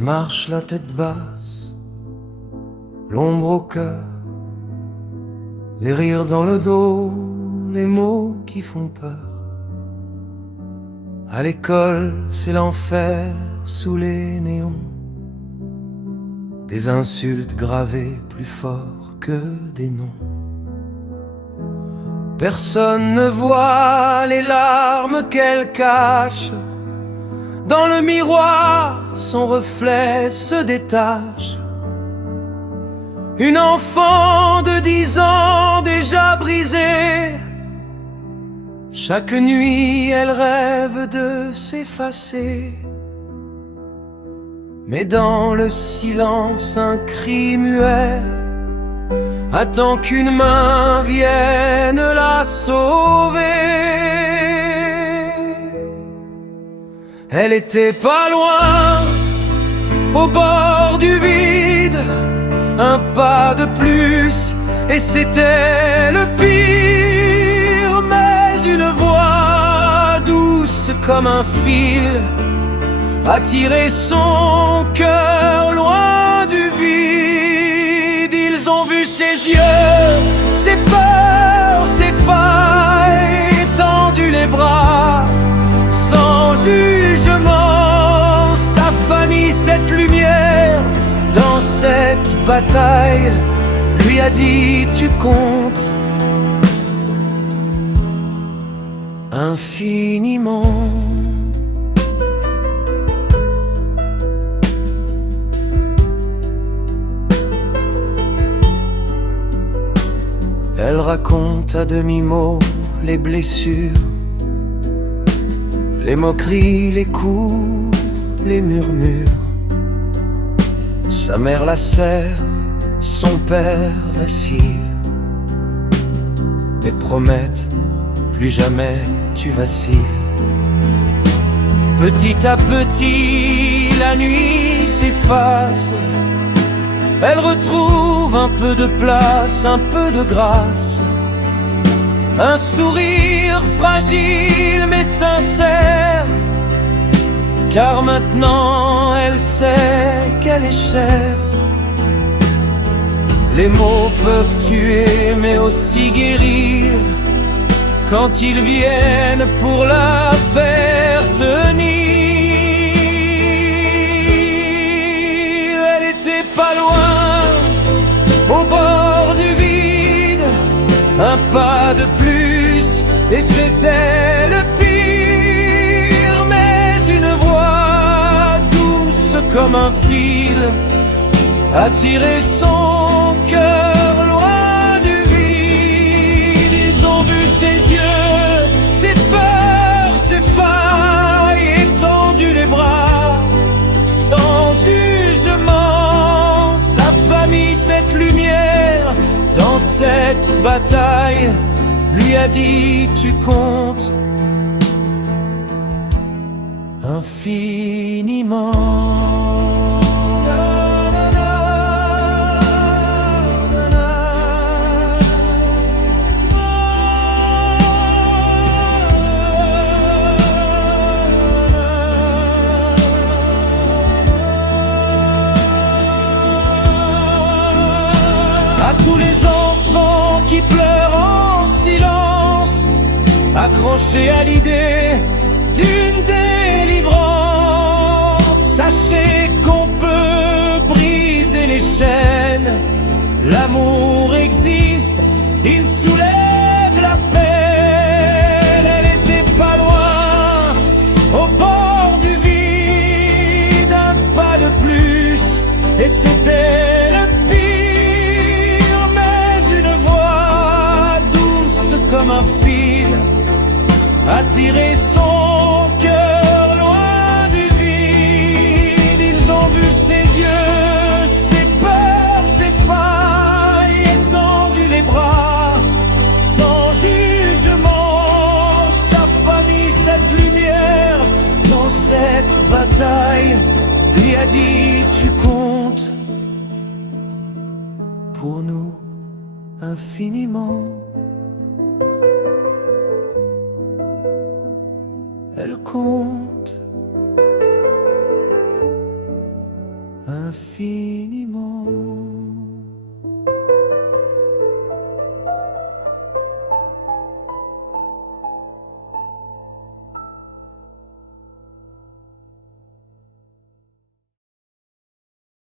Elle marche la tête basse, l'ombre au cœur, les rires dans le dos, les mots qui font peur. À l'école, c'est l'enfer sous les néons, des insultes gravées plus fort que des noms. Personne ne voit les larmes qu'elle cache. Dans le miroir, son reflet se détache. Une enfant de 10 ans déjà brisée. Chaque nuit, elle rêve de s'effacer. Mais dans le silence, un cri muet attend qu'une main vienne la sauver. Elle était pas loin, au bord du vide, un pas de plus, et c'était le pire. Mais une voix douce comme un fil attirait son cœur loin du vide. Ils ont vu ses yeux, ses peurs, ses failles, tendu les bras sans jugement. Sa famille, cette lumière dans cette bataille, lui a dit: tu comptes infiniment. Elle raconte à demi-mot les blessures, les moqueries, les coups, les murmures. Sa mère la serre, son père vacille, et promettent: plus jamais tu vacilles. Petit à petit, la nuit s'efface. Elle retrouve un peu de place, un peu de grâce, un sourire fragile mais sincère. Car maintenant elle sait qu'elle est chère. Les mots peuvent tuer mais aussi guérir, quand ils viennent pour la faire tenir. Elle était pas loin, au bord du vide, un pas de plus, et c'était le pire. Mais une voix douce comme un fil attirait son cœur loin du vide. Ils ont vu ses yeux, ses peurs, ses failles, étendu les bras sans jugement. Sa famille, cette lumière dans cette bataille, lui a dit: tu comptes infiniment. À tous les enfants qui pleurent en silence, accrochés à l'idée d'une délivrance, sachez qu'on peut briser les chaînes. L'amour existe, il soulève la peine. Elle était pas loin, au bord du vide, un pas de plus, et c'était le pire. Mais une voix douce comme un fil attirer son cœur loin du vide. Ils ont vu ses yeux, ses peurs, ses failles, étendu les bras sans jugement. Sa famille, cette lumière dans cette bataille, lui a dit: tu comptes pour nous infiniment. Elle compte